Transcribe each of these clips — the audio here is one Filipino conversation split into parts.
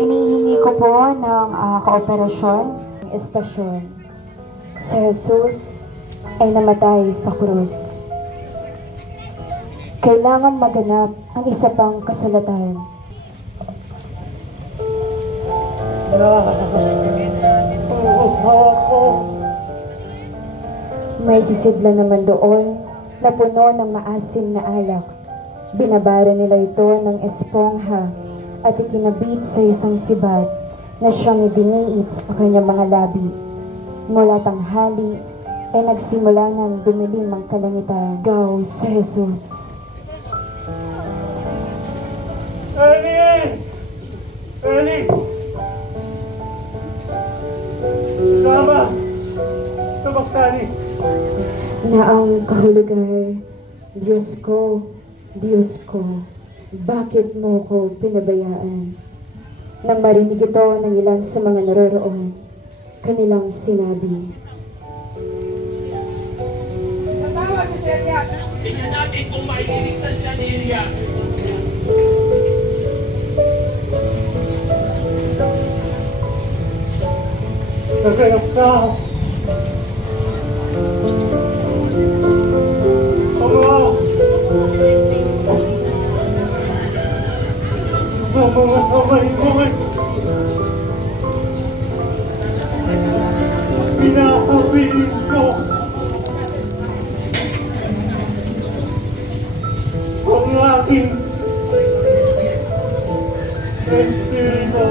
Inihingi ko po ng kooperasyon ng estasyon. Si Jesus ay namatay sa krus. Kailangan maganap ang isa pang kasulatan. May sisidla naman doon na puno ng maasim na alak. Binabara nila ito ng espongha at ikinabit sa isang sibat na siyang idiniit sa kanyang mga labi. Mula tanghali ay nagsimula ng dumilim ang kalangitan. Gaw sa Jesus. Eli! Eli! Tama! Tumaktani! Na ang kahulugan, Diyos ko, bakit mo ko pinabayaan? Nang marinig ito ng ilan sa mga naroroon, kanilang sinabi, Natawag mo si Elias! Tingnan natin kung maiiligtas siya ni Elias. Naganap ka! Ang mga kamay mo ay pinakabilin ko ang aking espiritu.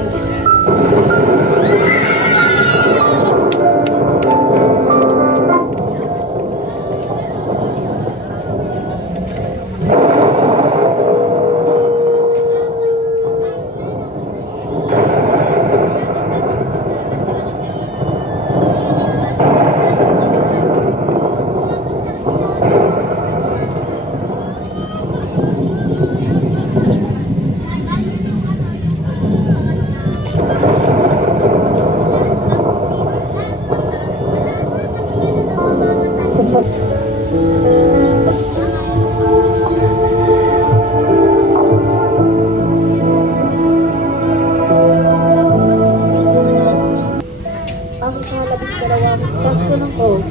Ang ika-12 istasyon ng krus,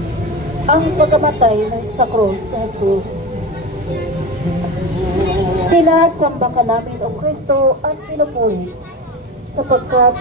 ang pagkamatay sa krus ni Jesus. Sila samba ka namin o Kristo ang pinupuri, sapagkat